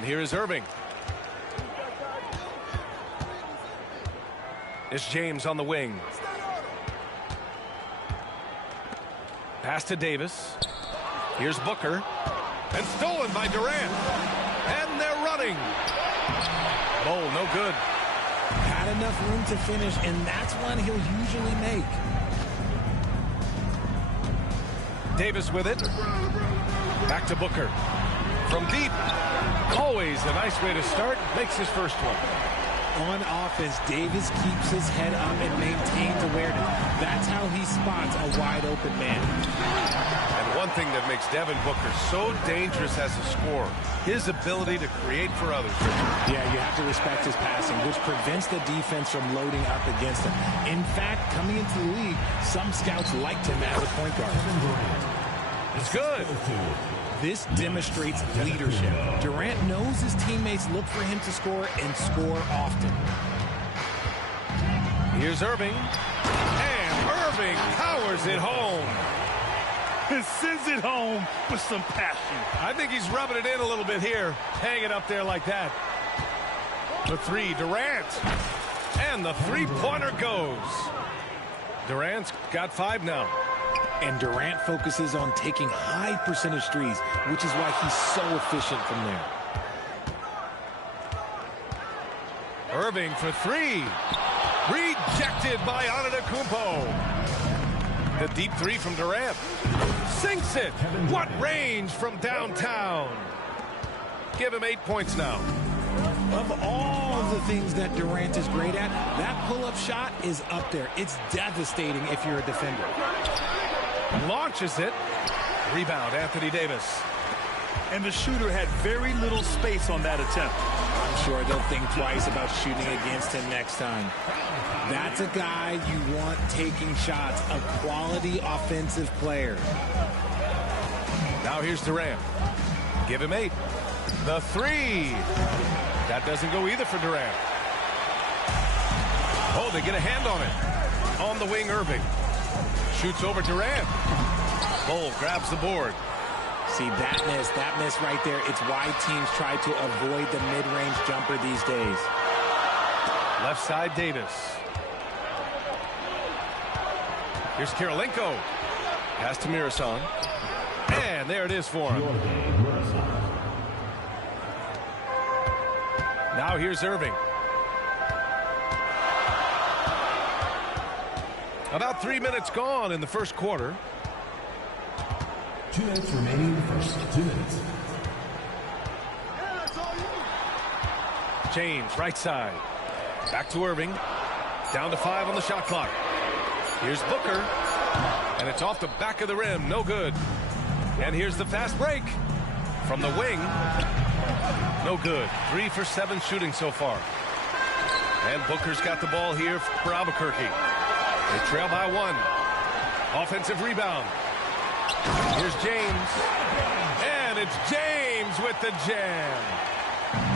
And here is Irving. It's James on the wing. Pass to Davis. Here's Booker. And stolen by Durant. And they're running. Oh, no good. Had enough room to finish, and that's one he'll usually make. Davis with it. Back to Booker. From deep. Always a nice way to start. Makes his first one. On offense, Davis keeps his head up and maintains awareness. That's how he spots a wide-open man. And one thing that makes Devin Booker so dangerous as a scorer, his ability to create for others. Yeah, you have to respect his passing, which prevents the defense from loading up against him. In fact, coming into the league, some scouts liked him as a point guard. It's good. This demonstrates leadership. Durant knows his teammates look for him to score and score often. Here's Irving. And Irving powers it home. And sends it home with some passion. I think he's rubbing it in a little bit here. Hang it up there like that. The three, Durant. And the three-pointer goes. Durant's got 5 now. And Durant focuses on taking high percentage threes, which is why he's so efficient from there. Irving for 3. Rejected by Antetokounmpo. The deep 3 from Durant. Sinks it. What range from downtown. Give him 8 points now. Of all the things that Durant is great at, that pull-up shot is up there. It's devastating if you're a defender. Launches it. Rebound, Anthony Davis. And the shooter had very little space on that attempt. I'm sure they'll think twice about shooting against him next time. That's a guy you want taking shots, a quality offensive player. Now here's Durant. Give him 8. The 3. That doesn't go either for Durant. Oh, they get a hand on it. On the wing, Irving. Shoots over Durant. Bull grabs the board. See, that miss right there. It's why teams try to avoid the mid-range jumper these days. Left side, Davis. Here's Karolinko. Pass to Mirasan. And there it is for him. Now here's Irving. About 3 minutes gone in the first quarter. 2 minutes remaining in the first. 2 minutes. James, right side. Back to Irving. Down to 5 on the shot clock. Here's Booker. And it's off the back of the rim. No good. And here's the fast break. From the wing. No good. 3 for 7 shooting so far. And Booker's got the ball here for Albuquerque. They trail by 1. Offensive rebound. Here's James. And it's James with the jam.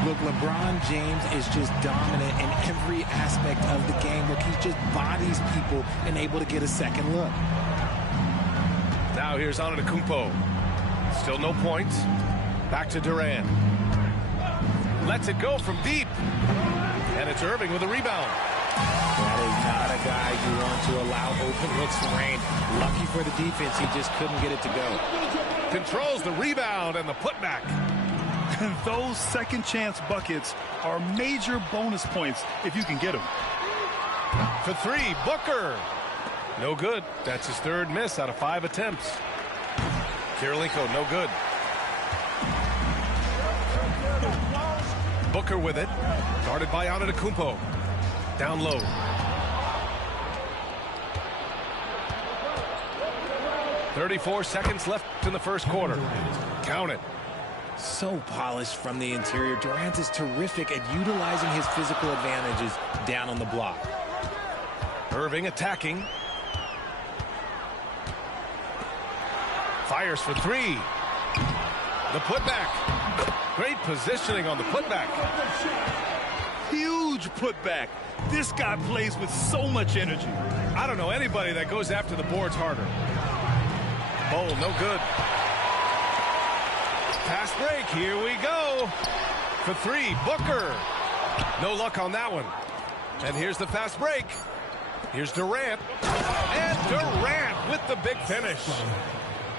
Look, LeBron James is just dominant in every aspect of the game. Look, he just bodies people and able to get a second look. Now here's Antetokounmpo. Still no points. Back to Durant. Lets it go from deep. And it's Irving with a rebound. That is not a guy you want to allow open looks for rain. Lucky for the defense, he just couldn't get it to go. Controls the rebound and the putback. And those second chance buckets are major bonus points if you can get them. For 3, Booker. No good. That's his 3rd miss out of 5 attempts. Karolinko, no good. Booker with it. Guarded by Antetokounmpo. Down low. "34 seconds left in the first quarter. Count it. So polished from the interior. Durant is terrific at utilizing his physical advantages down on the block. Irving attacking. Fires for 3. The putback. Great positioning on the putback. Huge putback. This guy plays with so much energy. I don't know anybody that goes after the boards harder. Oh, no good. Pass break. Here we go. for three. Booker. No luck on that one. And here's the fast break. Here's Durant. And Durant with the big finish.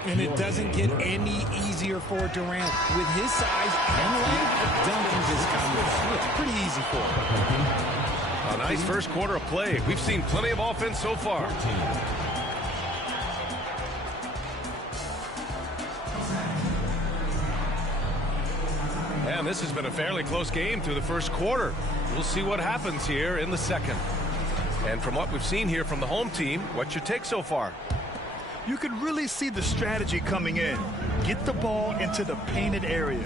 And it doesn't get any easier for Durant. With his size and length, dunking just comes. It's pretty easy for him. A nice first quarter of play. We've seen plenty of offense so far. And this has been a fairly close game through the first quarter. We'll see what happens here in the second. And from what we've seen here from the home team, what's your take so far? You can really see the strategy coming in. Get the ball into the painted area.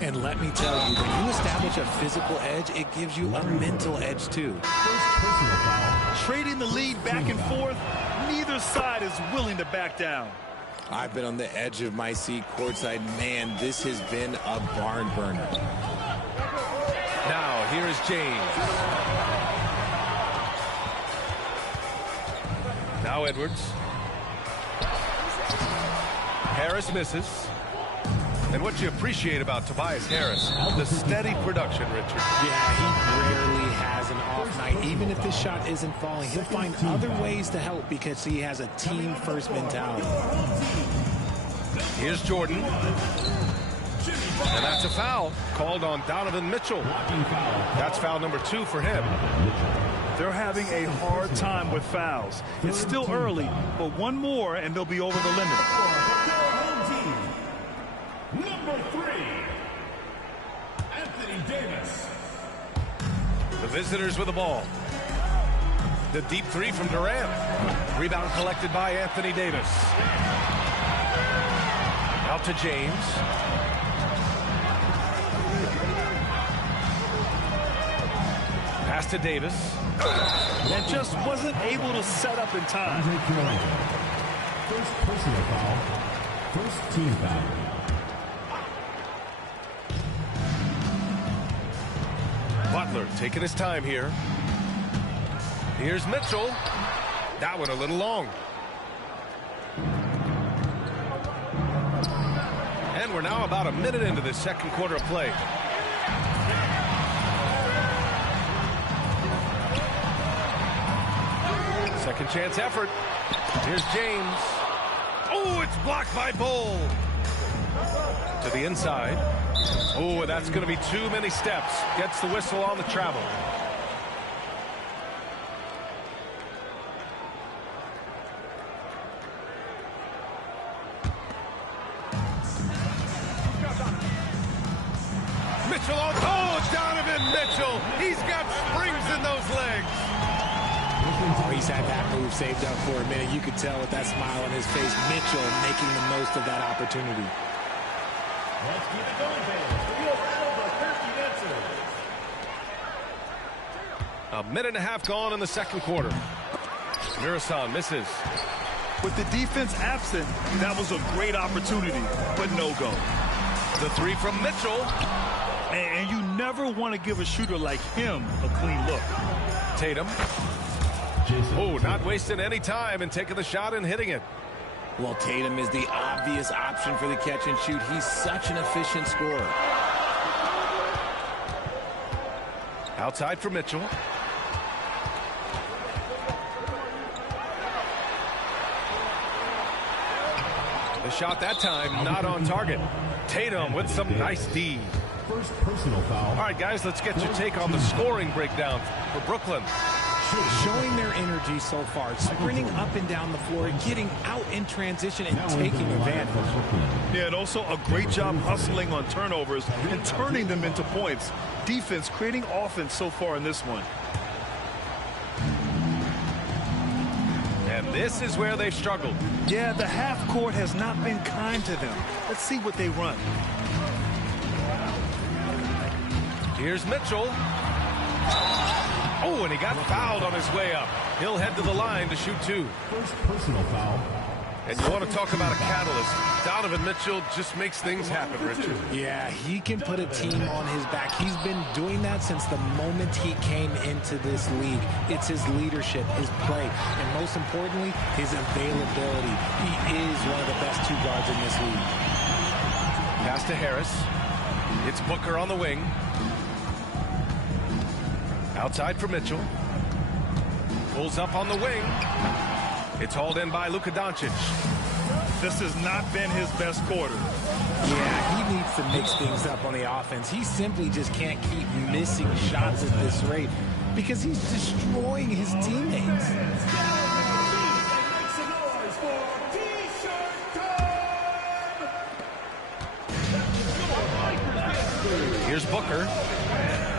And let me tell you, when you establish a physical edge, it gives you a mental edge too. Trading the lead back and forth, neither side is willing to back down. I've been on the edge of my seat courtside. Man, this has been a barn burner. Now, here is James. Now Edwards. Harris misses. And what you appreciate about Tobias Harris, the steady production, Richard. Yeah, he rarely has an off night. Even if this shot isn't falling, he'll find other ways to help because he has a team-first mentality. Here's Jordan. And that's a foul called on Donovan Mitchell. That's foul number 2 for him. They're having a hard time with fouls. It's still early, but one more and they'll be over the limit. Number 3, Anthony Davis. The visitors with the ball. The deep three from Durant. Rebound collected by Anthony Davis. Out to James. Pass to Davis. And just wasn't able to set up in time. First personal foul. First team foul. Butler taking his time here. Here's Mitchell. That one a little long. And we're now about a minute into the second quarter of play. Second chance effort. Here's James. Oh, it's blocked by Bull. To the inside. Oh, that's going to be too many steps. Gets the whistle on the travel. Mitchell on. Oh, Donovan Mitchell. He's got springs in those legs. Oh, he's had that move saved up for a minute. You could tell with that smile on his face, Mitchell making the most of that opportunity. Let's keep it going, fans. We have over 30 answers. A minute and a half gone in the second quarter. Mirasan misses. With the defense absent, that was a great opportunity, but no go. The three from Mitchell. And you never want to give a shooter like him a clean look. Tatum. Oh, not wasting any time and taking the shot and hitting it. Well, Tatum is the obvious option for the catch and shoot. He's such an efficient scorer. Outside for Mitchell. The shot that time not on target. Tatum with some nice D. First personal foul. All right, guys, let's get your take on the scoring breakdown for Brooklyn. Showing their energy so far, sprinting up and down the floor, getting out in transition and taking advantage. Yeah, and also a great job hustling on turnovers and turning them into points. Defense creating offense so far in this one. And this is where they've struggled. Yeah, the half court has not been kind to them. Let's see what they run. Here's Mitchell. Oh, and he got fouled on his way up. He'll head to the line to shoot 2. First personal foul. And you want to talk about a catalyst. Donovan Mitchell just makes things happen, Richard. Yeah, he can put a team on his back. He's been doing that since the moment he came into this league. It's his leadership, his play, and most importantly, his availability. He is one of the best 2 guards in this league. Pass to Harris. It's Booker on the wing. Outside for Mitchell. Pulls up on the wing. It's hauled in by Luka Doncic. This has not been his best quarter. Yeah, he needs to mix things up on the offense. He simply just can't keep missing shots at this rate because he's destroying his teammates. Here's Booker.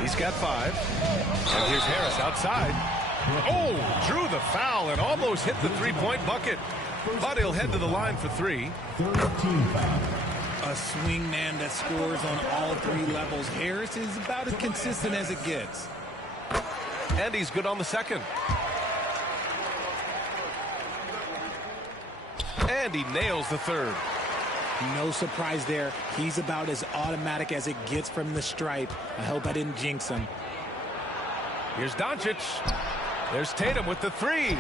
He's got 5. And here's Harris outside. Oh, drew the foul and almost hit the three-point bucket. But he'll head to the line for 3. 13 foul. A swing man that scores on all 3 levels. Harris is about as consistent as it gets. And he's good on the second. And he nails the third. No surprise there. He's about as automatic as it gets from the stripe. I hope I didn't jinx him. Here's Doncic. There's Tatum with the 3.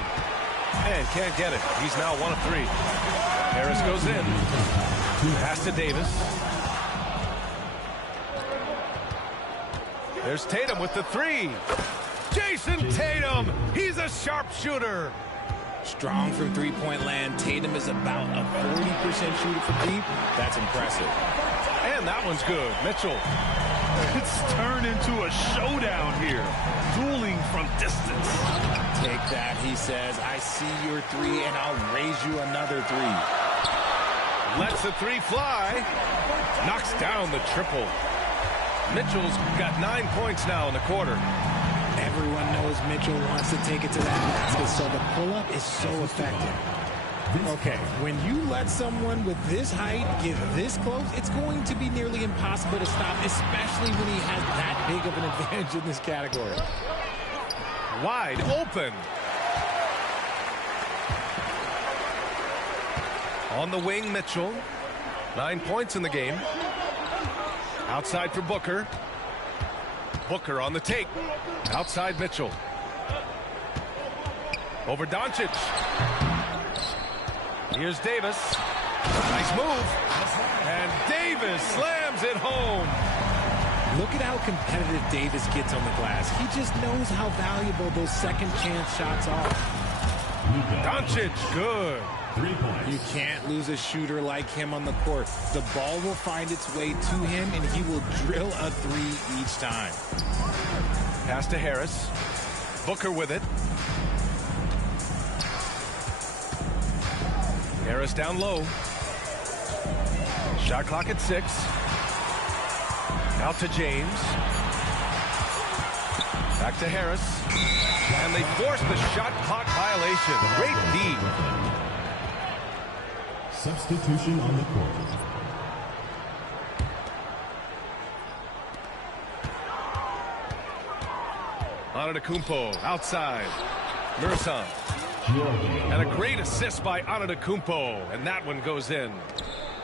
And can't get it. He's now 1 of 3. Harris goes in. Pass to Davis. There's Tatum with the 3. Jason Tatum. He's a sharpshooter. Strong from three-point land. Tatum is about a 40% shooter from deep. That's impressive. And that one's good. Mitchell. It's turned into a showdown here. Dueling from distance. Take that, he says. I see your 3, and I'll raise you another 3. Lets the 3 fly. Knocks down the triple. Mitchell's got 9 points now in the quarter. Everyone knows Mitchell wants to take it to that basket, so the pull-up is so effective. Okay, when you let someone with this height get this close, it's going to be nearly impossible to stop, especially when he has that big of an advantage in this category. Wide open. On the wing, Mitchell. 9 points in the game. Outside for Booker. Booker on the take. Outside Mitchell. Over Doncic. Here's Davis. Nice move. And Davis slams it home. Look at how competitive Davis gets on the glass. He just knows how valuable those second chance shots are. Doncic, good. 3 points. You can't lose a shooter like him on the court. The ball will find its way to him, and he will drill a 3 each time. Pass to Harris. Booker with it. Harris down low. Shot clock at 6. Out to James. Back to Harris. And they force the shot clock violation. Great D. Substitution on the court. Antetokounmpo outside. Mursan. And a great assist by Antetokounmpo. And that one goes in.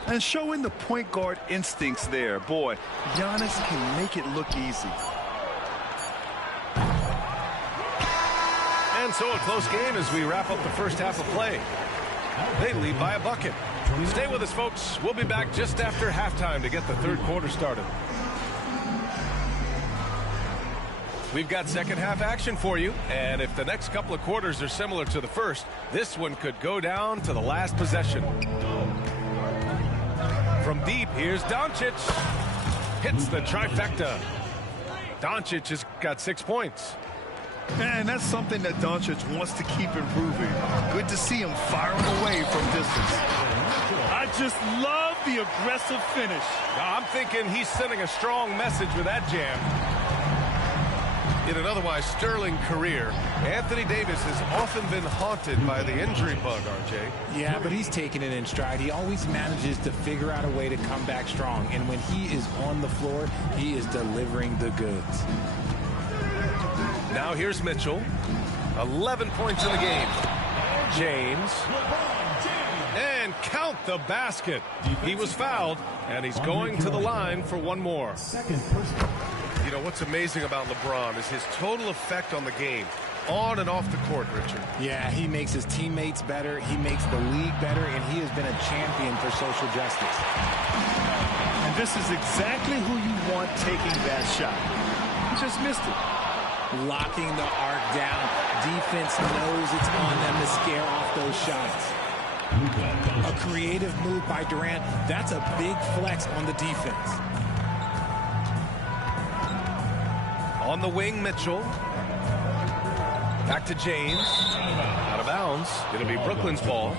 And showing the point guard instincts there. Boy, Giannis can make it look easy. And so a close game as we wrap up the first half of play. They lead by a bucket. Stay with us, folks. We'll be back just after halftime to get the third quarter started. We've got second half action for you, and if the next couple of quarters are similar to the first, this one could go down to the last possession. From deep, here's Doncic. Hits the trifecta. Doncic has got 6 points. And that's something that Doncic wants to keep improving. Good to see him firing away from distance. I just love the aggressive finish. I'm thinking he's sending a strong message with that jam. In an otherwise sterling career, Anthony Davis has often been haunted by the injury bug, RJ. Yeah, but he's taking it in stride. He always manages to figure out a way to come back strong. And when he is on the floor, he is delivering the goods. Now here's Mitchell. 11 points in the game. James. And count the basket. He was fouled, and he's going to the line for one more. Second personal. You know, what's amazing about LeBron is his total effect on the game. on and off the court, Richard. Yeah, he makes his teammates better. He makes the league better, and he has been a champion for social justice. And this is exactly who you want taking that shot. He just missed it. Locking the arc down. Defense knows it's on them to scare off those shots. A creative move by Durant. That's a big flex on the defense. On the wing, Mitchell. Back to James. Out of bounds. It'll be Brooklyn's ball.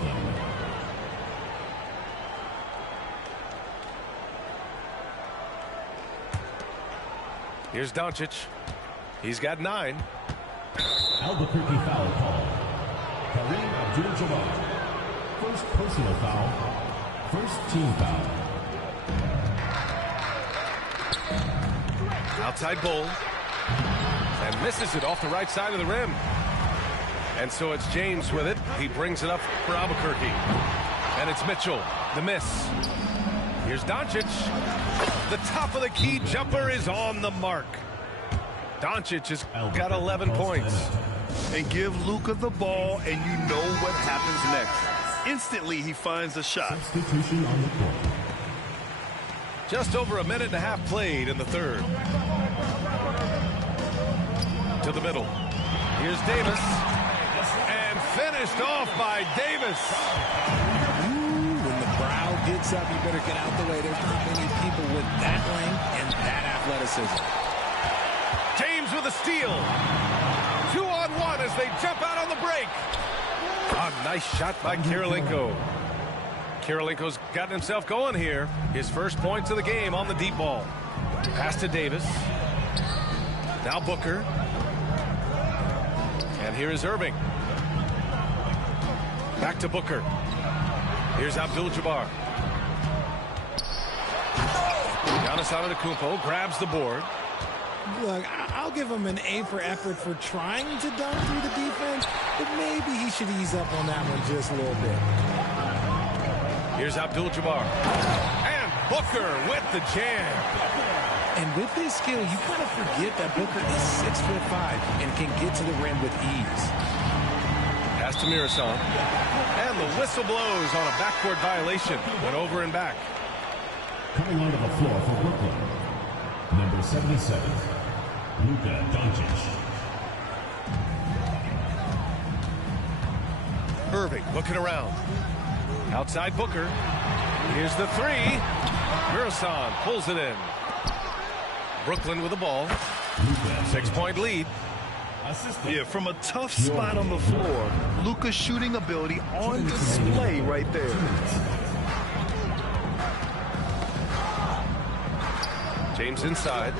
Here's Doncic. He's got 9. Albuquerque foul call. Kareem Abdul-Jabbar. First personal foul. First team foul. Outside Bull. And misses it off the right side of the rim. And so it's James with it. He brings it up for Albuquerque. And it's Mitchell. The miss. Here's Doncic. The top of the key jumper is on the mark. Doncic has got 11 points. And give Luka the ball, and you know what happens next. Instantly, he finds a shot. Substitution on the court. Just over a minute and a half played in the third. To the middle. Here's Davis. And finished off by Davis. Ooh, when the brow gets up, you better get out the way. There's not many people with that length and that athleticism. James with a steal. 2-on-1 as they jump out on the break. A nice shot by Kirilenko. Kirilenko's gotten himself going here. His first points of the game on the deep ball. Pass to Davis. Now Booker. And here is Irving. Back to Booker. Here's Abdul-Jabbar. Giannis Antetokounmpo grabs the board. Look, I'll give him an A for effort for trying to dunk through the defense, but maybe he should ease up on that one just a little bit. Here's Abdul-Jabbar. And Booker with the jam. And with his skill, you kind of forget that Booker is 6'5" and can get to the rim with ease. Pass to Mirasan. And the whistle blows on a backcourt violation. Went over and back. Coming onto the floor for Brooklyn. Number 77, Luka Doncic. Irving looking around. Outside Booker. Here's the three. Mirasan pulls it in. Brooklyn with the ball. 6-point lead. Yeah, from a tough spot on the floor, Luka's shooting ability on display right there. James inside.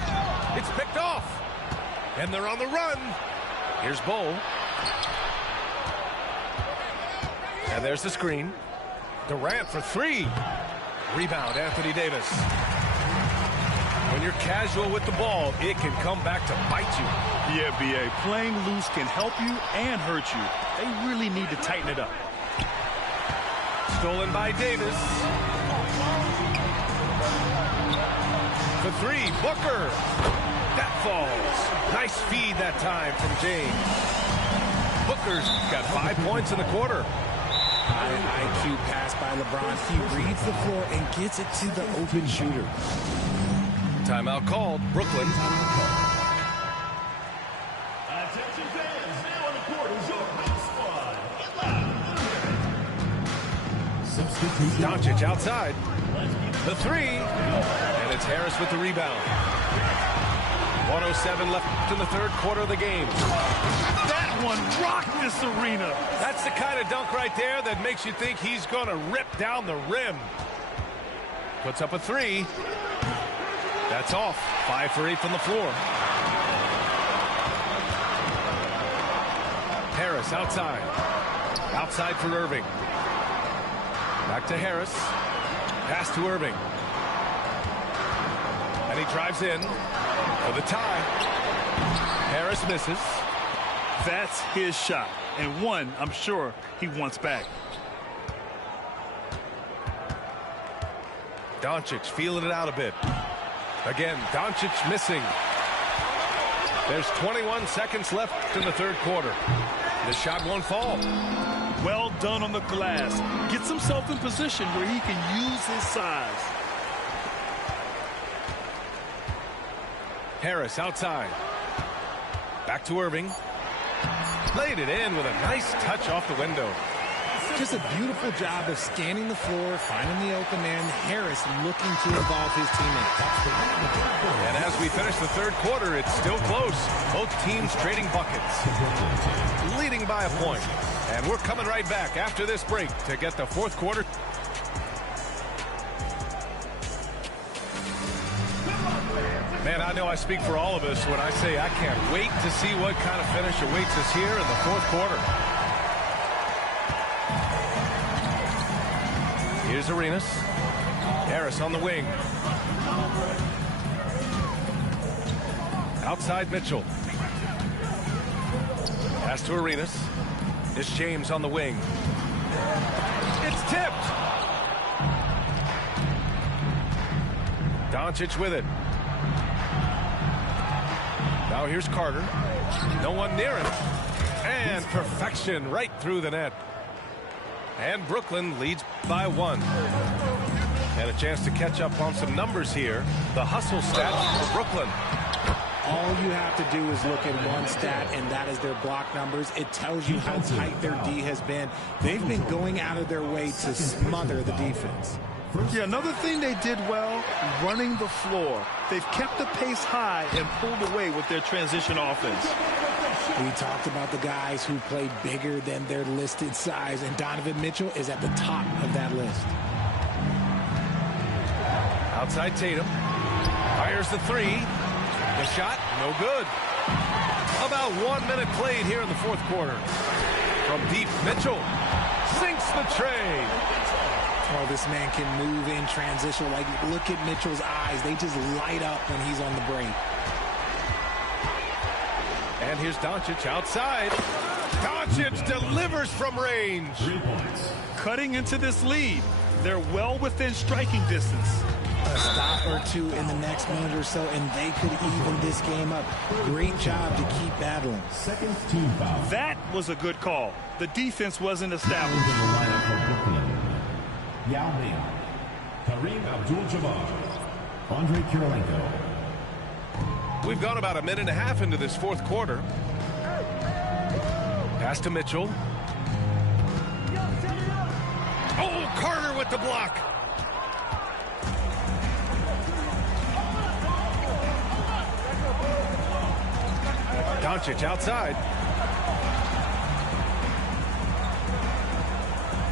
It's picked off. And they're on the run. Here's Bull. And there's the screen. Durant for 3. Rebound, Anthony Davis. When you're casual with the ball, it can come back to bite you. Yeah, B.A. Playing loose can help you and hurt you. They really need to tighten it up. Stolen by Davis. For 3, Booker. That falls. Nice feed that time from James. Booker's got 5 points in the quarter. IQ pass by LeBron. He reads the floor and gets it to the open shooter. Timeout called. Brooklyn. Attention fans, now on the court is your house squad. Get loud. Substitution. Doncic outside. The 3. And it's Harris with the rebound. 1:07 left in the third quarter of the game. That one rocked this arena. That's the kind of dunk right there that makes you think he's going to rip down the rim. Puts up a 3. That's off. 5 for 8 from the floor. Harris outside. Outside for Irving. Back to Harris. Pass to Irving. And he drives in for the tie. Harris misses. That's his shot. And one, I'm sure, he wants back. Doncic feeling it out a bit. Again, Doncic missing. There's 21 seconds left in the third quarter. The shot won't fall. Well done on the glass. Gets himself in position where he can use his size. Harris outside. Back to Irving. Laid it in with a nice touch off the window. Just a beautiful job of scanning the floor, finding the open man. Harris looking to involve his teammates. And as we finish the third quarter, it's still close. Both teams trading buckets. Leading by a point. And we're coming right back after this break to get the fourth quarter. Man, I know I speak for all of us when I say I can't wait to see what kind of finish awaits us here in the fourth quarter. Here's Arenas. Harris on the wing. Outside Mitchell. Pass to Arenas. It's James on the wing. It's tipped. Doncic with it. Now here's Carter. No one near him. And perfection right through the net. And Brooklyn leads by 1. And a chance to catch up on some numbers here. The hustle stat for Brooklyn. All you have to do is look at one stat, and that is their block numbers. It tells you how tight their D has been. They've been going out of their way to smother the defense. Yeah, another thing they did well, running the floor. They've kept the pace high and pulled away with their transition offense. We talked about the guys who play bigger than their listed size, and Donovan Mitchell is at the top of that list. Outside Tatum. Fires the three. The shot, no good. About 1 minute played here in the fourth quarter. From deep, Mitchell sinks the tray. Oh, this man can move in transition. Like, look at Mitchell's eyes. They just light up when he's on the break. And here's Doncic outside. Doncic delivers from range. 3 points. Cutting into this lead. They're well within striking distance. A stop or two in the next minute or so, and they could even this game up. Great job to keep battling. Second team foul. That was a good call. The defense wasn't established. In the lineup for Brooklyn. Yao Ming, Kareem Abdul-Jabbar, Andre Kirilenko. We've gone about a minute and a half into this fourth quarter. Pass to Mitchell. Oh, Carter with the block. Doncic outside.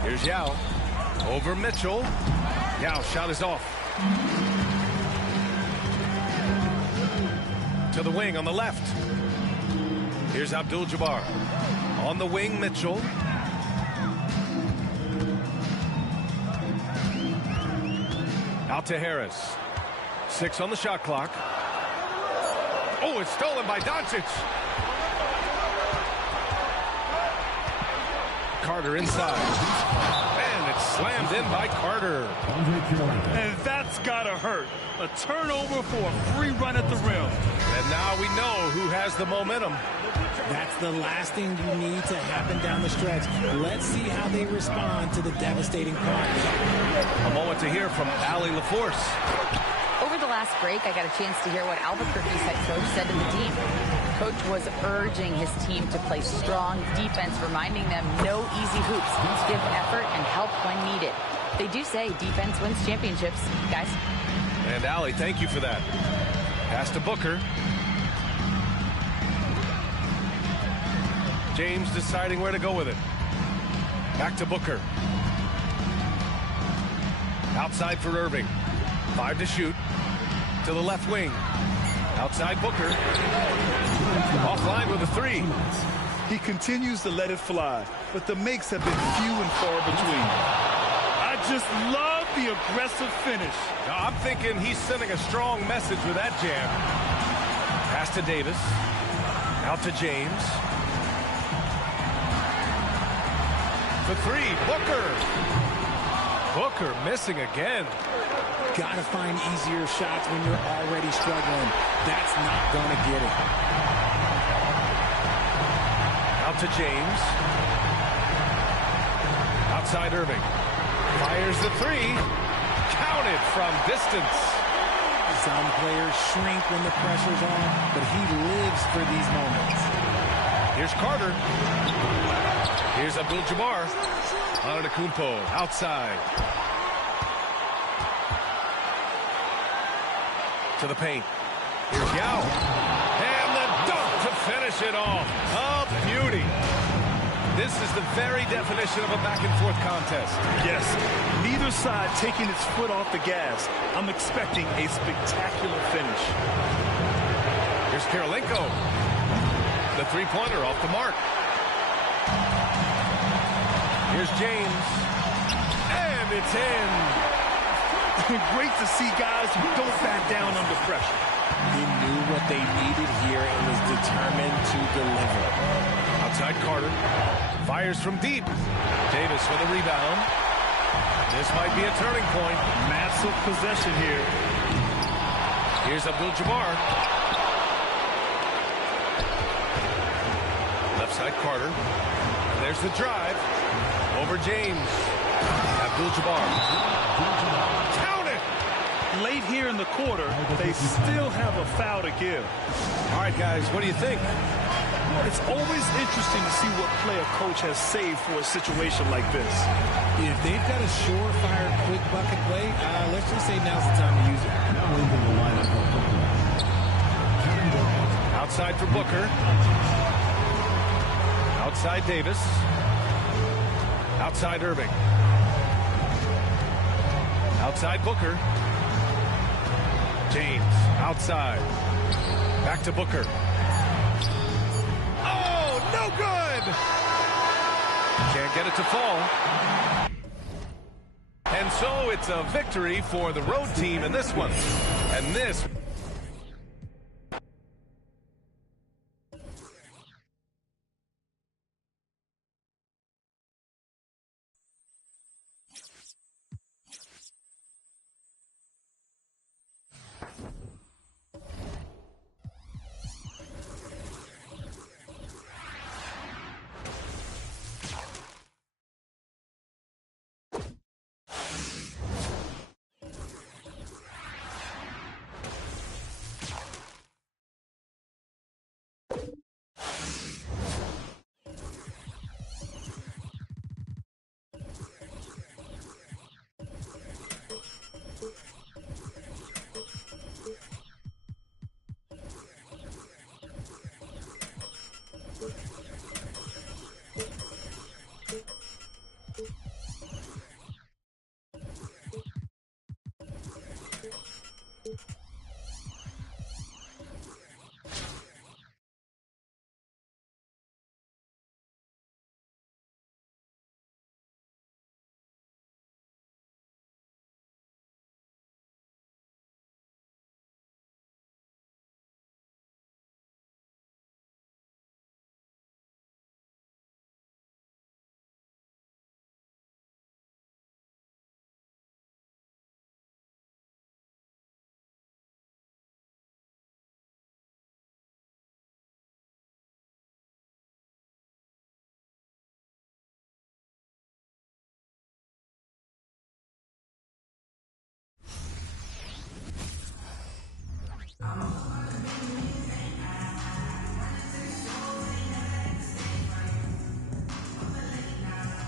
Here's Yao. Over Mitchell. Yao shot is off. To the wing on the left. Here's Abdul-Jabbar. On the wing, Mitchell. Out to Harris. 6 on the shot clock. Oh, it's stolen by Doncic. Carter inside. And it's slammed in by Carter. And that's gotta hurt. A turnover for a free run at the rim. And now we know who has the momentum. That's the last thing you need to happen down the stretch. Let's see how they respond to the devastating punch. A moment to hear from Allie LaForce. Over the last break, I got a chance to hear what Albuquerque's head coach said to the team. Coach was urging his team to play strong defense, reminding them no easy hoops, give effort and help when needed. They do say defense wins championships, guys. And Allie, thank you for that. Pass to Booker. James deciding where to go with it. Back to Booker. Outside for Irving. 5 to shoot. To the left wing. Outside Booker. Offline with a 3. He continues to let it fly, but the makes have been few and far between. I just love the aggressive finish. Now, I'm thinking he's sending a strong message with that jam. Pass to Davis. Out to James. For 3, Booker. Booker missing again. Got to find easier shots when you're already struggling. That's not going to get it. Out to James. Outside Irving. Fires the three. Counted from distance. Some players shrink when the pressure's on, but he lives for these moments. Here's Carter. Here's Abdul-Jabbar. Antetokounmpo outside. To the paint. Here's Yao. And the dunk to finish it off. A beauty. This is the very definition of a back-and-forth contest. Yes, neither side taking its foot off the gas. I'm expecting a spectacular finish. Here's Karolinko. The three-pointer off the mark. Here's James. And it's in. Great to see guys who don't back down under pressure. He knew what they needed here and was determined to deliver. Outside Carter. Fires from deep. Davis with a rebound. This might be a turning point. Massive possession here. Here's Abdul-Jabbar. Left side Carter. And there's the drive. Over James. Abdul-Jabbar. Count it! Late here in the quarter, they still have a foul to give. All right, guys, what do you think? It's always interesting to see what play a coach has saved for a situation like this. If they've got a surefire, quick bucket play, let's just say now's the time to use it. Outside for Booker. Outside Davis. Outside Irving. Outside Booker. James outside. Back to Booker. Oh, no good! Can't get it to fall. And so it's a victory for the road team in this one. And this...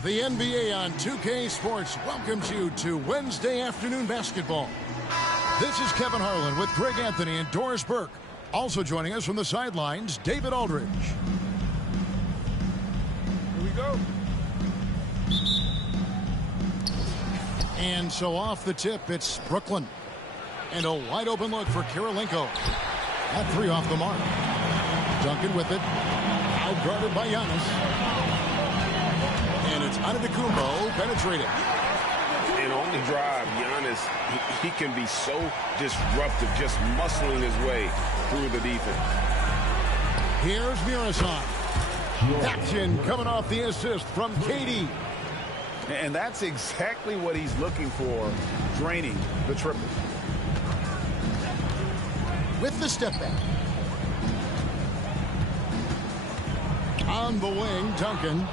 The NBA on 2K Sports welcomes you to Wednesday afternoon basketball. This is Kevin Harlan with Greg Anthony and Doris Burke. Also joining us from the sidelines, David Aldridge. Here we go. And so off the tip, it's Brooklyn. And a wide open look for Karolinko. That three off the mark. Duncan with it. Outguarded by Giannis. And it's Antetokounmpo penetrating. And on the drive, Giannis, he can be so disruptive, just muscling his way through the defense. Here's Murison. Action coming off the assist from KD. And that's exactly what he's looking for, draining the triple. With the step back. On the wing, Duncan.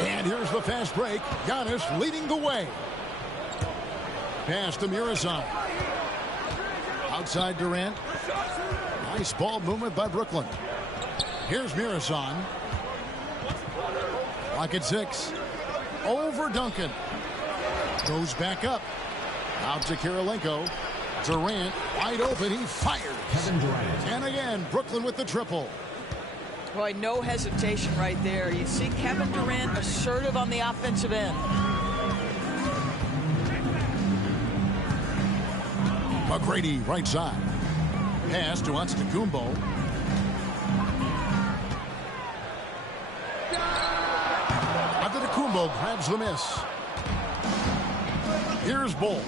And here's the fast break. Giannis leading the way. Pass to Murazan. Outside Durant. Nice ball movement by Brooklyn. Here's Murazan. Clock at 6. Over Duncan. Goes back up. Out to Kirilenko. Durant wide open. He fires. Kevin Durant. And again, Brooklyn with the triple. Boy, no hesitation right there. You see Kevin Durant assertive on the offensive end. McGrady right side. Pass to Antetokounmpo. Antetokounmpo grabs the miss. Here's Bull.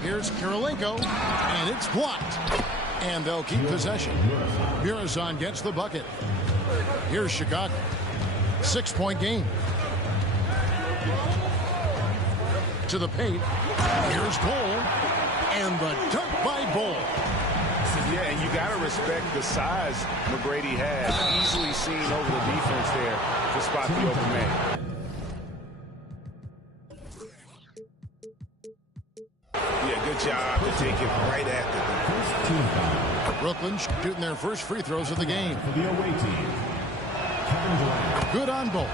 Here's Kirilenko, and it's blocked. And they'll keep possession. Murazan gets the bucket. Here's Chicago. 6-point game. To the paint. Here's Bull. And the dunk by Bull. Yeah, and you got to respect the size McGrady has. Easily seen over the defense there to spot the open man. Yeah, good job to take it right after them. Brooklyn shooting their first free throws of the game. For the away team, Kevin Durant. Good on both.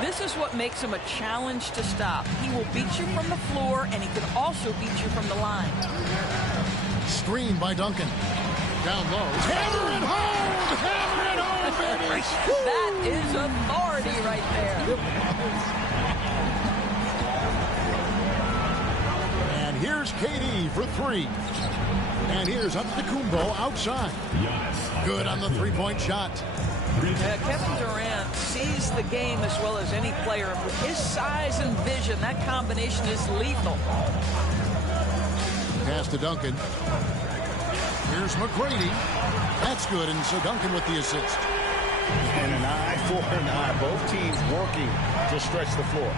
This is what makes him a challenge to stop. He will beat you from the floor, and he can also beat you from the line. Screen by Duncan. Down low. Hammer it home! Hammer it home, baby! That is authority right there. And here's KD for 3. And here's Antetokounmpo outside. Good on the three-point shot. Kevin Durant sees the game as well as any player. With his size and vision, that combination is lethal. Pass to Duncan. Here's McGrady. That's good, and so Duncan with the assist. And an eye for an eye. Both teams working to stretch the floor.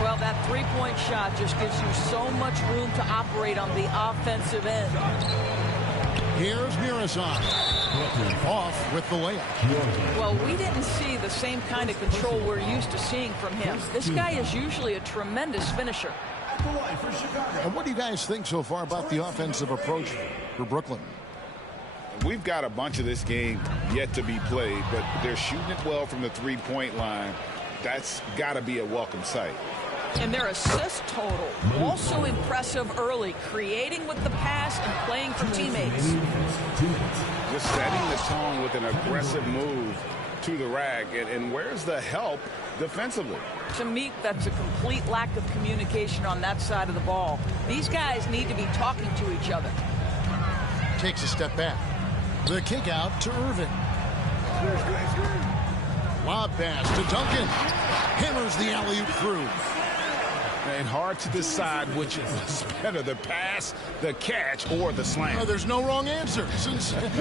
Well, that three-point shot just gives you so much room to operate on the offensive end. Here's Murazan. Off with the layup. Well, we didn't see the same kind of control we're used to seeing from him. This guy is usually a tremendous finisher. And what do you guys think so far about the offensive approach for Brooklyn? We've got a bunch of this game yet to be played, but they're shooting it well from the three-point line. That's got to be a welcome sight. And their assist total, also impressive early, creating with the pass and playing for teammates. Just setting the tone with an aggressive move to the rack. And where's the help defensively? To me, that's a complete lack of communication on that side of the ball. These guys need to be talking to each other. Takes a step back. The kick out to Irving. Lob pass to Duncan. Hammers the alley-oop through. And hard to decide which is better, the pass, the catch, or the slam. Oh, there's no wrong answer.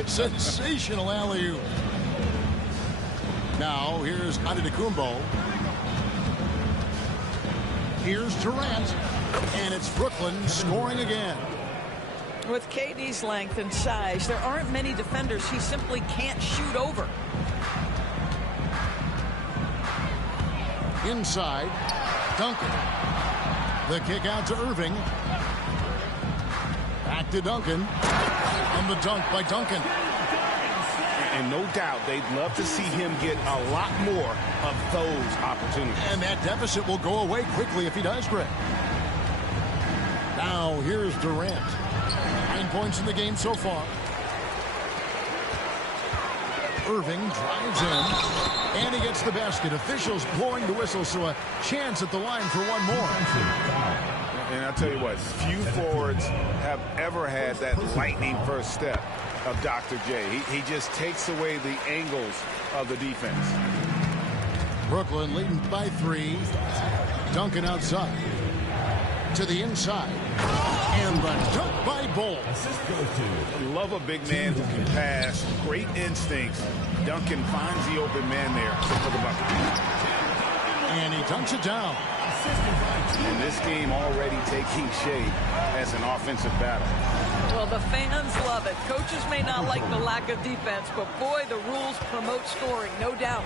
Sensational alley-oop. Now, here's Antetokounmpo. Here's Durant. And it's Brooklyn scoring again. With KD's length and size, there aren't many defenders he simply can't shoot over. Inside, Duncan. The kick out to Irving. Back to Duncan. And the dunk by Duncan. And no doubt they'd love to see him get a lot more of those opportunities. And that deficit will go away quickly if he does, Greg. Now here's Durant. 9 points in the game so far. Irving drives in. And he gets the basket. Officials blowing the whistle, so a chance at the line for one more. And I'll tell you what, few forwards have ever had that lightning first step of Dr. J. He just takes away the angles of the defense. Brooklyn leading by 3. Duncan outside. To the inside. And the dunk by Bull. Love a big man who can pass. Great instincts. Duncan finds the open man there for the bucket. And he dunks it down. And this game already taking shape as an offensive battle. Well, the fans love it. Coaches may not like the lack of defense, but boy, the rules promote scoring, no doubt.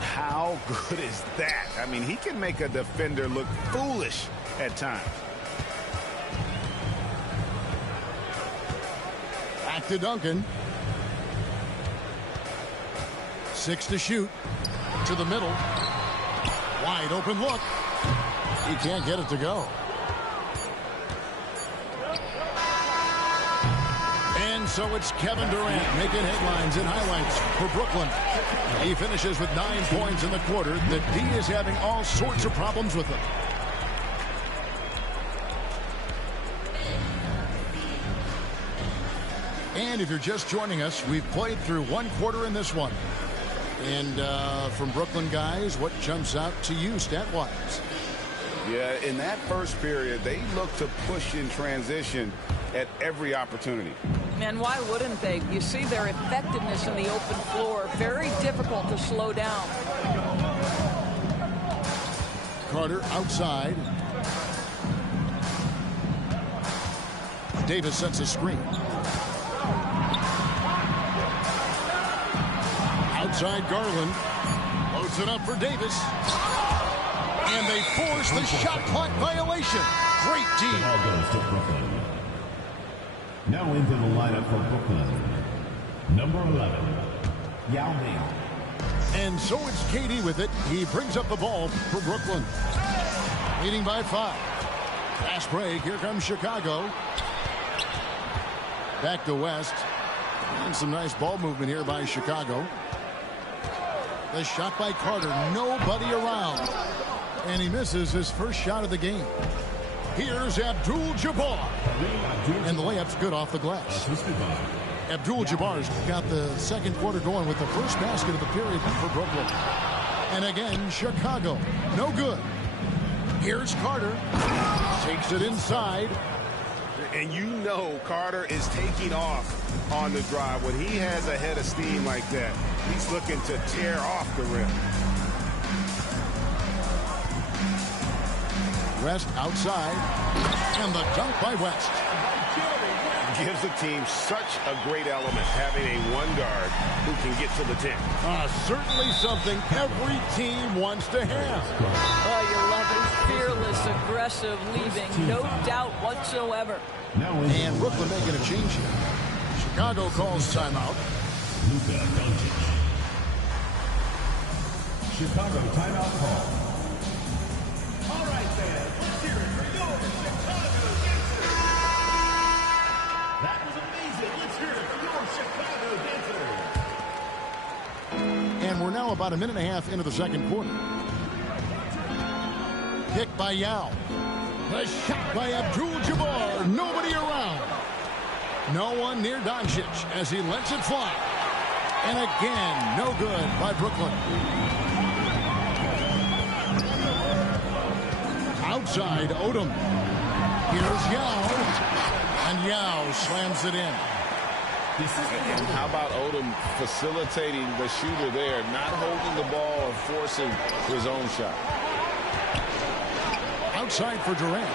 How good is that? I mean, he can make a defender look foolish at times. Back to Duncan. 6 to shoot. To the middle. Wide open look. He can't get it to go. And so it's Kevin Durant making headlines and highlights for Brooklyn. He finishes with 9 points in the quarter. The D is having all sorts of problems with him. And if you're just joining us, we've played through 1 quarter in this one. And from Brooklyn guys, what jumps out to you stat-wise? Yeah, in that first period, they looked to push in transition at every opportunity. And why wouldn't they? You see their effectiveness in the open floor. Very difficult to slow down. Carter outside. Davis sets a screen. Outside Garland. Loads it up for Davis. And they force the shot clock violation. Great team. The ball goes to Brooklyn. Now into the lineup for Brooklyn. Number 11, Yao Ming. And so it's KD with it. He brings up the ball for Brooklyn. Leading by 5. Fast break. Here comes Chicago. Back to West. And some nice ball movement here by Chicago. The shot by Carter. Nobody around. And he misses his first shot of the game. Here's Abdul-Jabbar. And the layup's good off the glass. Abdul-Jabbar's got the second quarter going with the first basket of the period for Brooklyn. And again, Chicago. No good. Here's Carter. Takes it inside. And you know Carter is taking off on the drive. When he has a head of steam like that, he's looking to tear off the rim. West outside. And the dunk by West. Gives the team such a great element having a one guard who can get to the 10. Certainly something every team wants to have. Oh, you love it. Fearless, aggressive, leaving. No doubt whatsoever. And Brooklyn making a change here. Chicago calls timeout. Luka Doncic. Chicago timeout call. All right, fans, let's hear it for your Chicago Dancers. That was amazing. Let's hear it for your Chicago Dancers. And we're now about a minute and a half into the second quarter. Picked by Yao. The shot by Abdul-Jabbar. Nobody around. No one near Doncic as he lets it fly. And again, no good by Brooklyn. Outside, Odom. Here's Yao. And Yao slams it in. And how about Odom facilitating the shooter there, not holding the ball or forcing his own shot. Outside for Durant.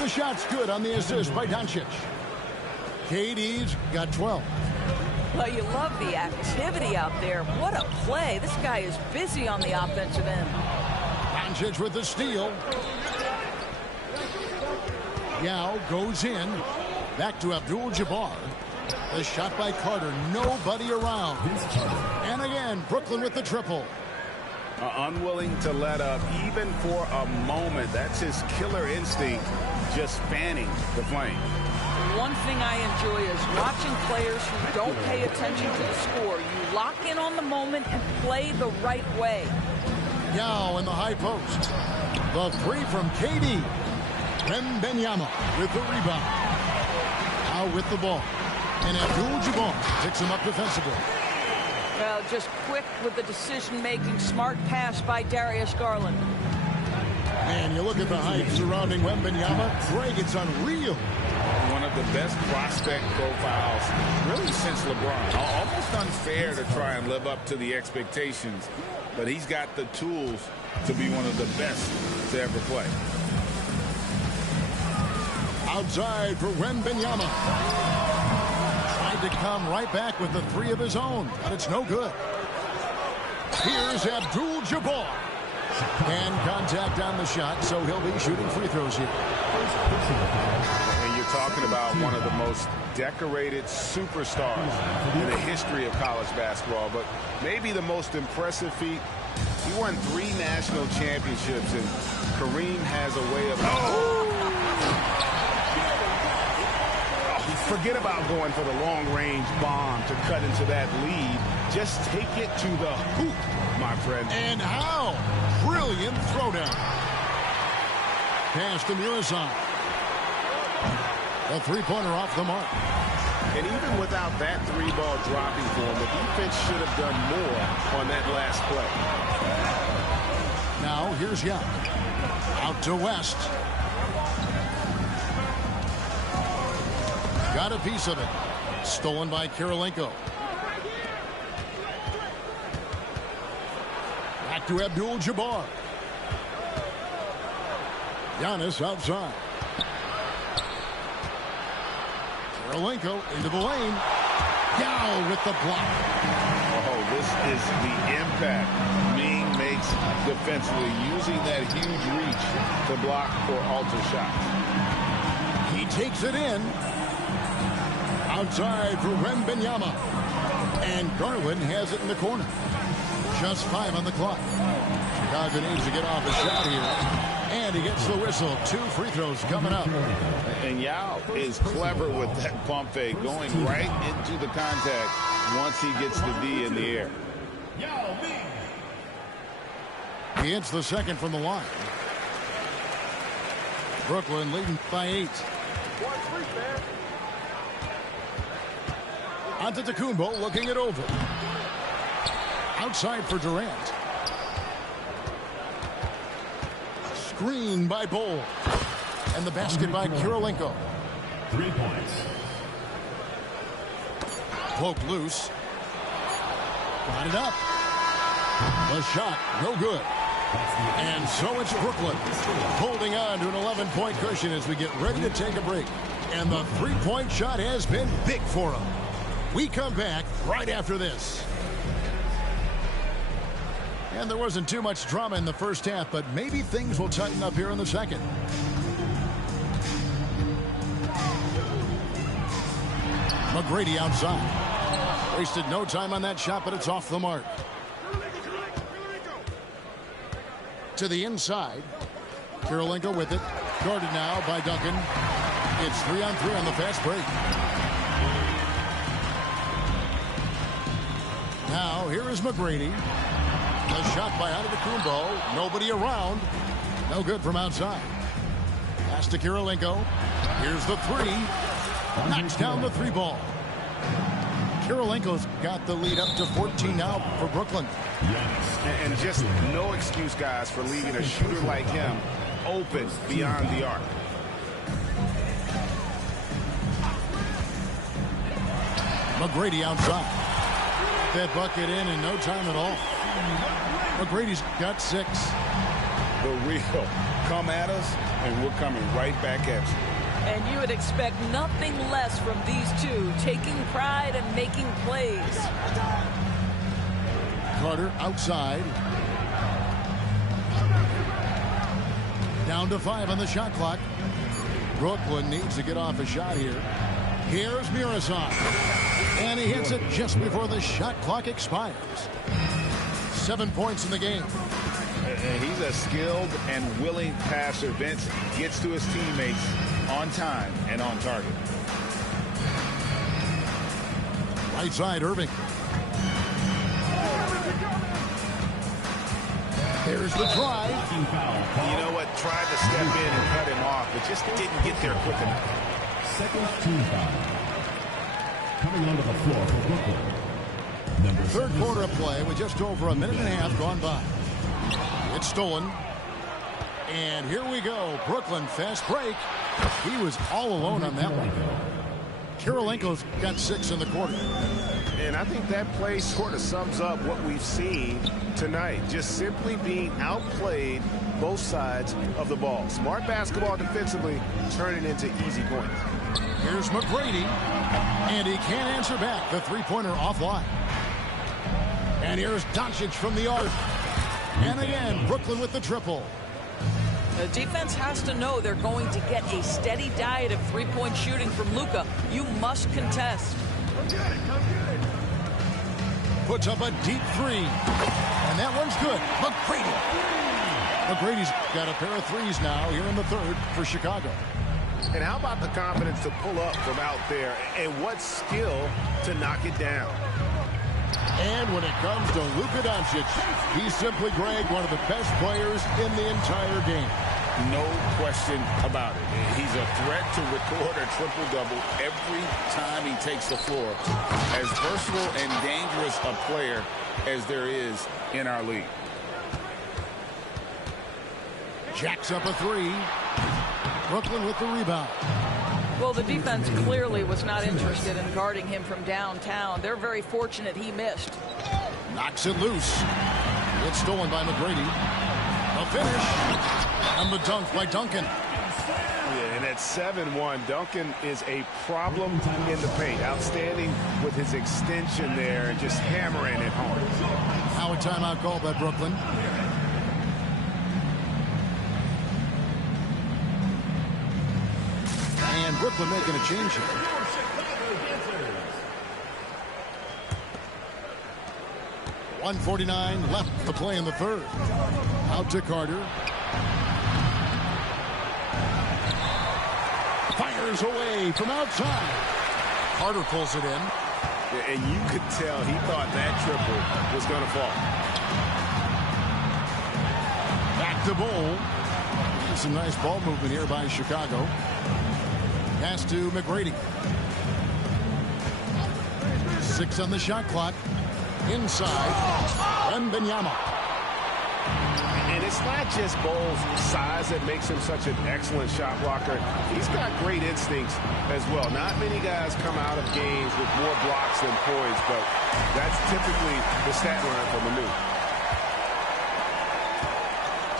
The shot's good on the assist by Doncic. KD's got 12. Well, you love the activity out there. What a play. This guy is busy on the offensive end. Doncic with the steal. Yao goes in. Back to Abdul-Jabbar. The shot by Carter. Nobody around. And again, Brooklyn with the triple. Unwilling to let up even for a moment. That's his killer instinct, just fanning the flame. One thing I enjoy is watching players who don't pay attention to the score. You lock in on the moment and play the right way. Yao in the high post. The three from KD. Wembanyama with the rebound. Now with the ball. And Abdul-Jabbar picks him up defensively. Well, just quick with the decision-making. Smart pass by Darius Garland. And you look at the hype surrounding Wembanyama. Greg, it's unreal. One of the best prospect profiles really since LeBron. Almost unfair to try and live up to the expectations, but he's got the tools to be one of the best to ever play. Outside for Wembanyama. Tried to come right back with the three of his own, but it's no good. Here's Abdul-Jabbar. And contact on the shot, so he'll be shooting free throws here. And you're talking about one of the most decorated superstars in the history of college basketball, but maybe the most impressive feat. He won 3 national championships, and Kareem has a way of... Forget about going for the long-range bomb to cut into that lead. Just take it to the hoop, my friend. And how? Brilliant throwdown. Pass to Muresan. A three-pointer off the mark. And even without that 3-ball dropping for him, the defense should have done more on that last play. Now here's Young. Out to West. Got a piece of it. Stolen by Kirilenko. Back to Abdul-Jabbar. Giannis outside. Kirilenko into the lane. Yao with the block. Oh, this is the impact Ming makes defensively, using that huge reach to block for alter shots. He takes it in. Outside for Wembanyama. And Garland has it in the corner. Just 5 on the clock. Chicago needs to get off a shot here. And he gets the whistle. 2 free throws coming up. And Yao is clever with that pump fake, going right into the contact once he gets the D in the air. He hits the second from the line. Brooklyn leading by 8. Antetokounmpo looking it over. Outside for Durant. Screen by Bol. And the basket by Kirilenko. 3 points. Poke loose. Got it up. The shot, no good. And so it's Brooklyn holding on to an 11-point cushion as we get ready to take a break. And the three-point shot has been big for them. We come back right after this. And there wasn't too much drama in the first half, but maybe things will tighten up here in the second. McGrady outside. Wasted no time on that shot, but it's off the mark. To the inside. Kirilenko with it. Guarded now by Duncan. It's 3-on-3 on the fast break. Now, here is McGrady. A shot by Antetokounmpo. Nobody around. No good from outside. Pass to Kirilenko. Here's the 3. Knocks down the 3 ball. Kirilenko's got the lead up to 14 now for Brooklyn. And just no excuse, guys, for leaving a shooter like him open beyond the arc. McGrady outside. That bucket in no time at all. McGrady's got 6. The real come at us, and we're coming right back at you. And you would expect nothing less from these two, taking pride and making plays. Carter outside. Down to 5 on the shot clock. Brooklyn needs to get off a shot here. Here's Muresan. And he hits it just before the shot clock expires. 7 points in the game. And he's a skilled and willing passer. Vince gets to his teammates on time and on target. Right side, Irving. There's the drive. You know what? Tried to step in and cut him off, but just didn't get there quick enough. Second team foul. Coming onto the floor for Brooklyn. Number 3rd quarter of play with just over a minute and a half gone by. It's stolen. And here we go. Brooklyn fast break. He was all alone on that one. Kirilenko's got 6 in the quarter. And I think that play sort of sums up what we've seen tonight. Just simply being outplayed both sides of the ball. Smart basketball defensively, turning into easy points. Here's McGrady, and he can't answer back. The three-pointer offline. And here's Doncic from the arc. And again, Brooklyn with the triple. The defense has to know they're going to get a steady diet of three-point shooting from Luka. You must contest. Puts up a deep three. And that one's good. McGrady. McGrady's got a pair of threes now here in the third for Chicago. And how about the confidence to pull up from out there, and what skill to knock it down. And when it comes to Luka Doncic, he's simply, Greg, one of the best players in the entire game. No question about it. He's a threat to record a triple-double every time he takes the floor. As versatile and dangerous a player as there is in our league. Jacks up a three. Brooklyn with the rebound. Well, the defense clearly was not interested in guarding him from downtown. They're very fortunate he missed. Knocks it loose. It's stolen by McGrady. A finish. And the dunk by Duncan. Yeah, and at 7-1, Duncan is a problem in the paint. Outstanding with his extension there and just hammering it home. Now a timeout called by Brooklyn. And Brooklyn making a change here. .149 left to play in the third. Out to Carter. Fires away from outside. Carter pulls it in. Yeah, and you could tell he thought that triple was going to fall. Back to Bull. Some nice ball movement here by Chicago. Pass to McGrady. 6 on the shot clock. Inside. Wembanyama. And it's not just Bull's size that makes him such an excellent shot blocker. He's got great instincts as well. Not many guys come out of games with more blocks than points, but that's typically the stat line from Manu.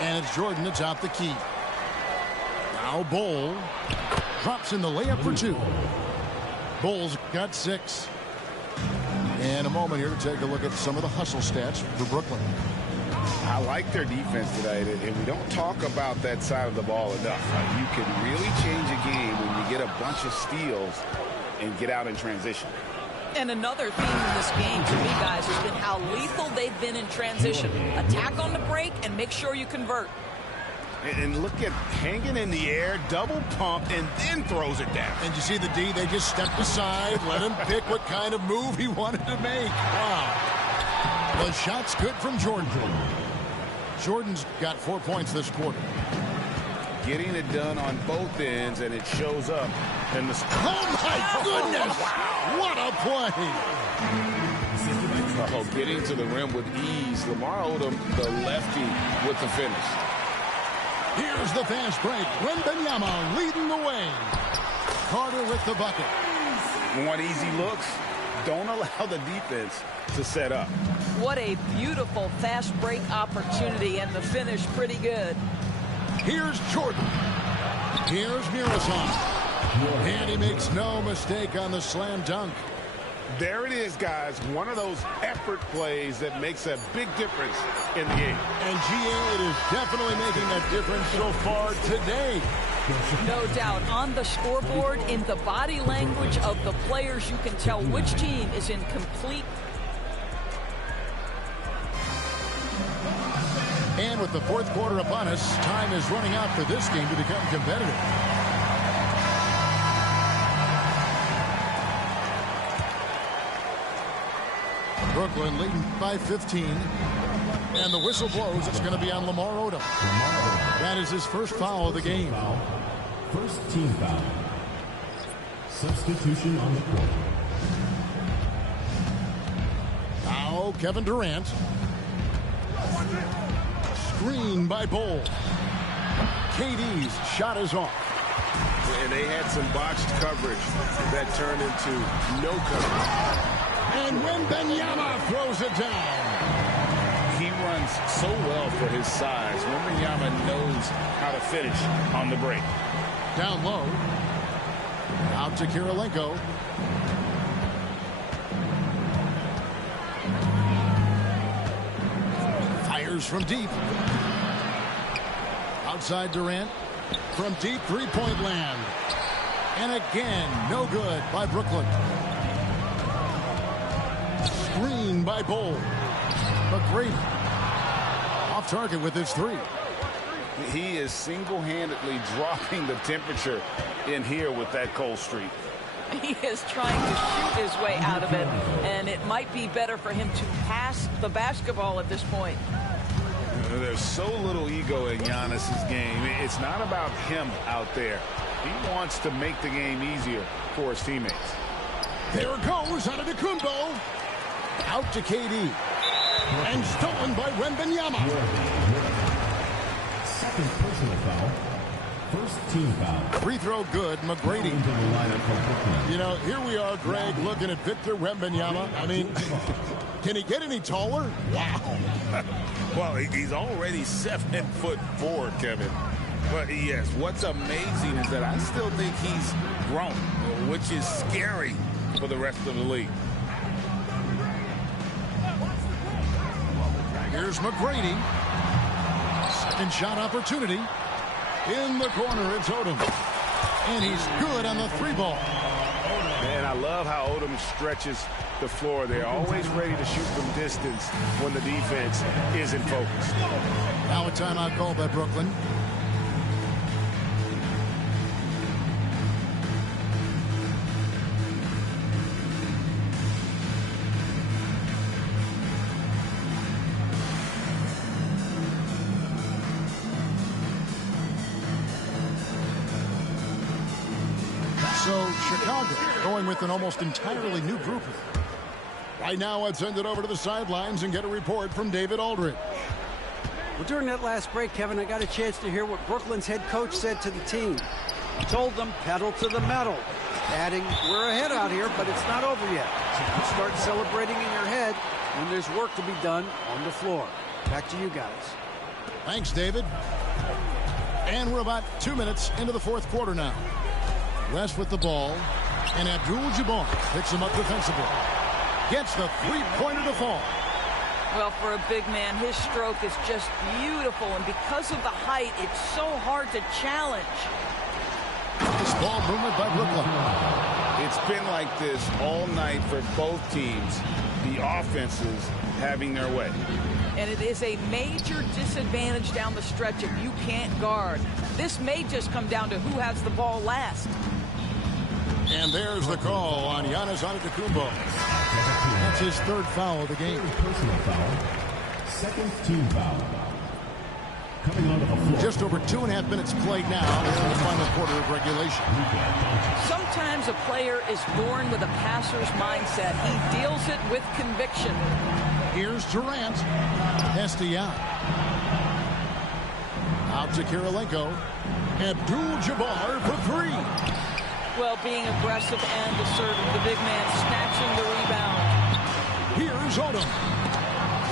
And it's Jordan to top the key. Now Bull drops in the layup for 2. Bull's got 6. And a moment here to take a look at some of the hustle stats for Brooklyn. I like their defense tonight, and we don't talk about that side of the ball enough. You can really change a game when you get a bunch of steals and get out in transition. And another theme in this game to me, guys, has been how lethal they've been in transition. Attack on the break and make sure you convert. And look at hanging in the air, double pump, and then throws it down. And you see the D, they just stepped aside, let him pick what kind of move he wanted to make. Wow. The shot's good from Jordan. Jordan's got 4 points this quarter. Getting it done on both ends, and it shows up in the... Oh, my goodness! What a play! Oh, getting to the rim with ease. Lamar Odom, the lefty, with the finish. Here's the fast break. Wembanyama leading the way. Carter with the bucket. Want easy looks? Don't allow the defense to set up. What a beautiful fast break opportunity, and the finish pretty good. Here's Jordan. Here's Murasov. And he makes no mistake on the slam dunk. There it is, guys. One of those effort plays that makes a big difference in the game. And GA, it is definitely making a difference so far today. No doubt. On the scoreboard, in the body language of the players, you can tell which team is in complete. And with the fourth quarter upon us, time is running out for this game to become competitive. Brooklyn leading by 15. And the whistle blows. It's going to be on Lamar Odom. That is his first foul of the game. First team foul. Substitution on the court. Now Kevin Durant. Screen by Bull. KD's shot is off. And they had some botched coverage that turned into no coverage. And Wembanyama throws it down. He runs so well for his size. Wembanyama knows how to finish on the break. Down low. Out to Kirilenko. Fires from deep. Outside Durant. From deep three-point land. And again, no good by Brooklyn. Screen by Bull. McGrady. Off target with his three. He is single-handedly dropping the temperature in here with that cold streak. He is trying to shoot his way out of it, and it might be better for him to pass the basketball at this point. There's so little ego in Giannis's game. It's not about him out there. He wants to make the game easier for his teammates. There goes Antetokounmpo. Out to KD. And stolen by Wembanyama. Second personal foul. First team foul. Free throw good. McGrady. Into the lineup for Brooklyn. You know, here we are, Greg, looking at Victor Wembanyama. I mean, can he get any taller? Wow. Well, he's already 7'4", Kevin. But yes, what's amazing is that I still think he's grown, which is scary for the rest of the league. Here's McGrady. Second shot opportunity. In the corner, it's Odom. And he's good on the three ball. Man, I love how Odom stretches the floor. They're always ready to shoot from distance when the defense isn't focused. Now a timeout call by Brooklyn. So Chicago going with an almost entirely new group. Right now, I'd send it over to the sidelines and get a report from David Aldridge. Well, during that last break, Kevin, I got a chance to hear what Brooklyn's head coach said to the team. He told them, pedal to the metal, adding, we're ahead out here, but it's not over yet. So you start celebrating in your head when there's work to be done on the floor. Back to you guys. Thanks, David. And we're about 2 minutes into the fourth quarter now. West with the ball, and Abdul-Jabbar picks him up defensively. Gets the three-pointer to fall. Well, for a big man, his stroke is just beautiful, and because of the height, it's so hard to challenge. This ball movement by Brooklyn. It's been like this all night for both teams. The offenses having their way. And it is a major disadvantage down the stretch if you can't guard. This may just come down to who has the ball last. And there's the call on Giannis Antetokounmpo. That's his third foul of the game. Personal foul. Second team foul. Coming onto the floor. Just over 2.5 minutes played now in the final quarter of regulation. Sometimes a player is born with a passer's mindset. He deals it with conviction. Here's Durant. Estia. Out to Kirilenko. Abdul-Jabbar for three. Well, being aggressive and assertive, the big man snatching the rebound. Here's Odom.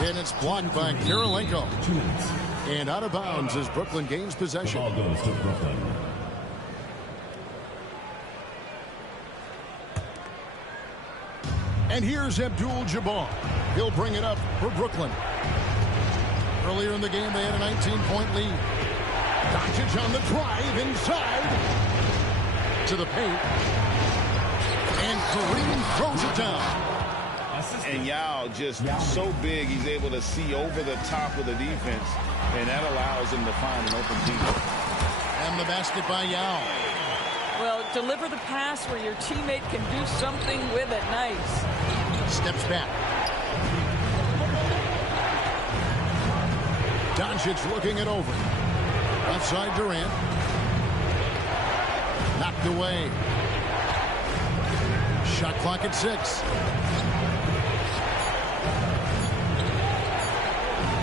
And it's blocked by Kirilenko. 2 minutes. And out of bounds as Brooklyn gains possession. The ball goes to Brooklyn. And here's Abdul-Jabbar. He'll bring it up for Brooklyn. Earlier in the game, they had a 19-point lead. Doncic on the drive inside. To the paint. And Kareem throws it down. And Yao just so big, he's able to see over the top of the defense, and that allows him to find an open teammate. And the basket by Yao. Well, deliver the pass where your teammate can do something with it. Nice. Steps back. Doncic looking it over. Outside Durant. Knocked away. Shot clock at 6.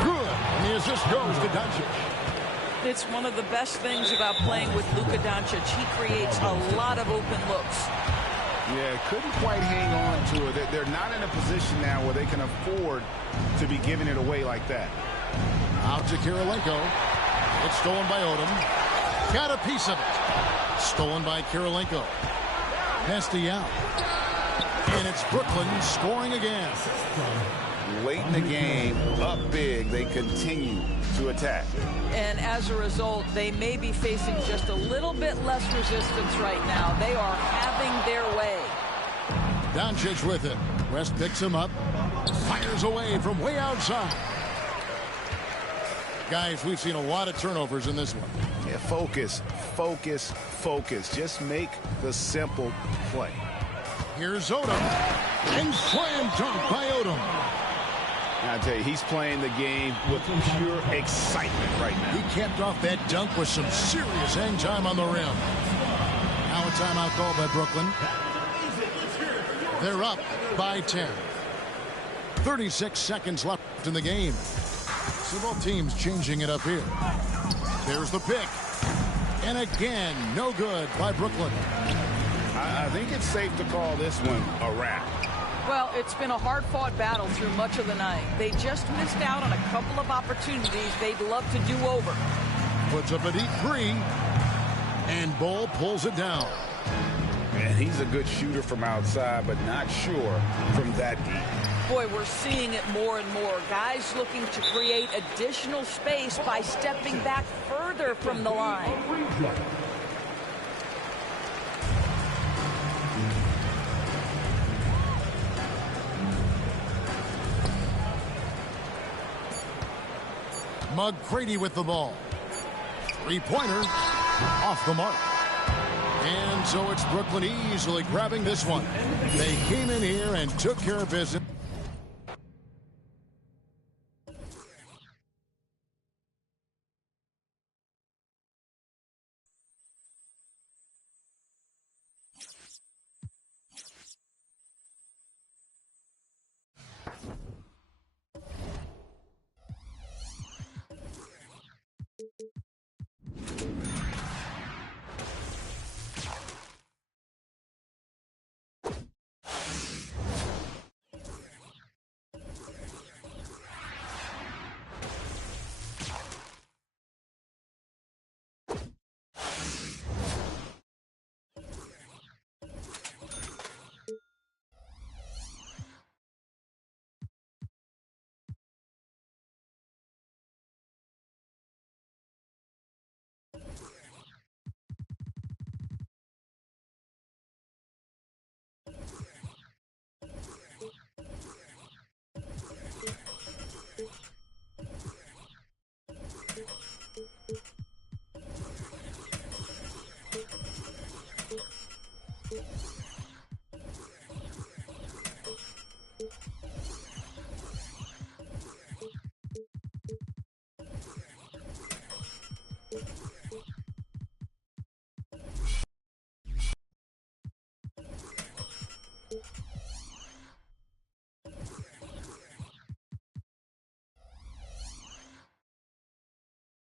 Good. And the assist goes to Doncic. It's one of the best things about playing with Luka Doncic. He creates a lot of open looks. Yeah, couldn't quite hang on to it. They're not in a position now where they can afford to be giving it away like that. Out to Kirilenko. It's stolen by Odom. Got a piece of it. Stolen by Kirilenko. Nasty out. And it's Brooklyn scoring again. Late in the game, up big, they continue to attack. And as a result, they may be facing just a little bit less resistance right now. They are having their way. Doncic with it. West picks him up. Fires away from way outside. Guys, we've seen a lot of turnovers in this one. Yeah, focus, focus, focus. Just make the simple play. Here's Odom. And slam dunk by Odom. I tell you, he's playing the game with pure excitement right now. He capped off that dunk with some serious hang time on the rim. Now a timeout call by Brooklyn. They're up by 10. 36 seconds left in the game. So both teams changing it up here. There's the pick. And again, no good by Brooklyn. I think it's safe to call this one a wrap. Well, it's been a hard-fought battle through much of the night. They just missed out on a couple of opportunities they'd love to do over. Puts up a deep three. And Bull pulls it down. And he's a good shooter from outside, but not sure from that deep. Boy, we're seeing it more and more. Guys looking to create additional space by stepping back further from the line. McGrady with the ball. Three-pointer off the mark. And so it's Brooklyn easily grabbing this one. They came in here and took care of business.